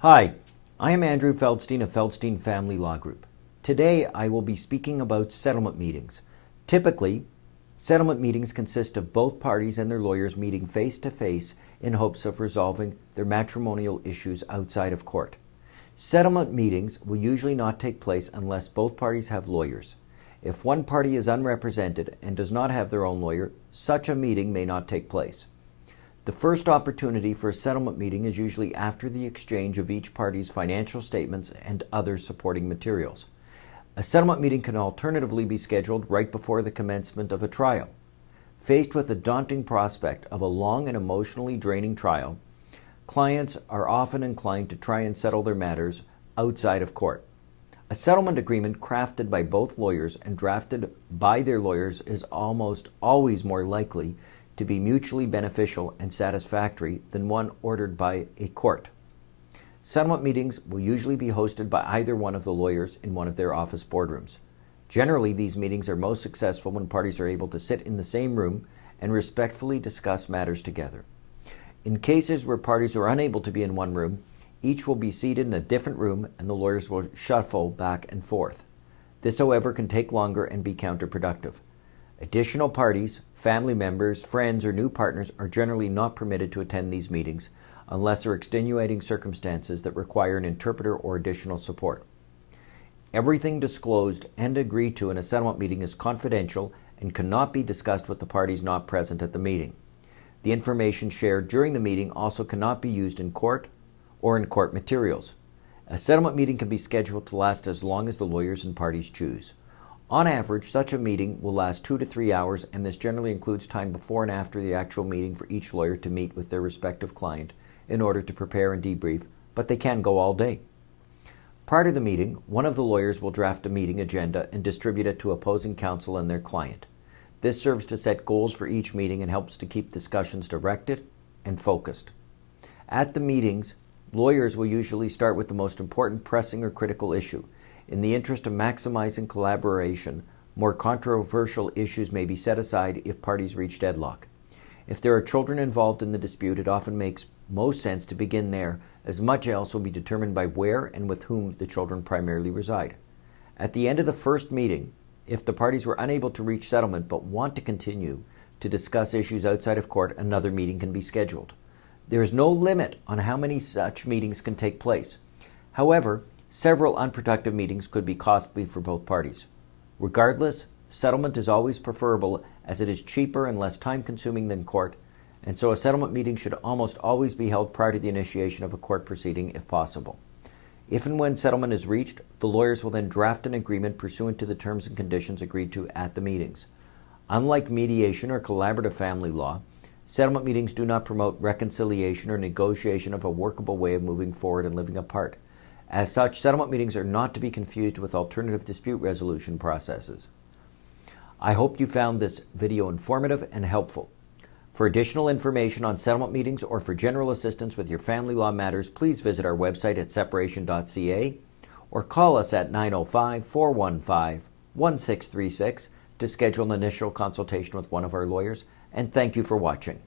Hi, I am Andrew Feldstein of Feldstein Family Law Group. Today I will be speaking about settlement meetings. Typically, settlement meetings consist of both parties and their lawyers meeting face-to-face in hopes of resolving their matrimonial issues outside of court. Settlement meetings will usually not take place unless both parties have lawyers. If one party is unrepresented and does not have their own lawyer, such a meeting may not take place. The first opportunity for a settlement meeting is usually after the exchange of each party's financial statements and other supporting materials. A settlement meeting can alternatively be scheduled right before the commencement of a trial. Faced with the daunting prospect of a long and emotionally draining trial, clients are often inclined to try and settle their matters outside of court. A settlement agreement crafted by both lawyers and drafted by their lawyers is almost always more likely to be mutually beneficial and satisfactory than one ordered by a court. Settlement meetings will usually be hosted by either one of the lawyers in one of their office boardrooms. Generally, these meetings are most successful when parties are able to sit in the same room and respectfully discuss matters together. In cases where parties are unable to be in one room, each will be seated in a different room and the lawyers will shuffle back and forth. This, however, can take longer and be counterproductive. Additional parties, family members, friends, or new partners are generally not permitted to attend these meetings unless there are extenuating circumstances that require an interpreter or additional support. Everything disclosed and agreed to in a settlement meeting is confidential and cannot be discussed with the parties not present at the meeting. The information shared during the meeting also cannot be used in court or in court materials. A settlement meeting can be scheduled to last as long as the lawyers and parties choose. On average, such a meeting will last 2 to 3 hours, and this generally includes time before and after the actual meeting for each lawyer to meet with their respective client in order to prepare and debrief, but they can go all day. Prior to the meeting, one of the lawyers will draft a meeting agenda and distribute it to opposing counsel and their client. This serves to set goals for each meeting and helps to keep discussions directed and focused. At the meetings, lawyers will usually start with the most important, pressing, or critical issue. In the interest of maximizing collaboration, more controversial issues may be set aside if parties reach deadlock. If there are children involved in the dispute, it often makes most sense to begin there, as much else will be determined by where and with whom the children primarily reside. At the end of the first meeting, if the parties were unable to reach settlement but want to continue to discuss issues outside of court, another meeting can be scheduled. There is no limit on how many such meetings can take place. However, several unproductive meetings could be costly for both parties. Regardless, settlement is always preferable as it is cheaper and less time-consuming than court, and so a settlement meeting should almost always be held prior to the initiation of a court proceeding if possible. If and when settlement is reached, the lawyers will then draft an agreement pursuant to the terms and conditions agreed to at the meetings. Unlike mediation or collaborative family law, settlement meetings do not promote reconciliation or negotiation of a workable way of moving forward and living apart. As such, settlement meetings are not to be confused with alternative dispute resolution processes. I hope you found this video informative and helpful. For additional information on settlement meetings or for general assistance with your family law matters, please visit our website at separation.ca or call us at 905-415-1636 to schedule an initial consultation with one of our lawyers. And thank you for watching.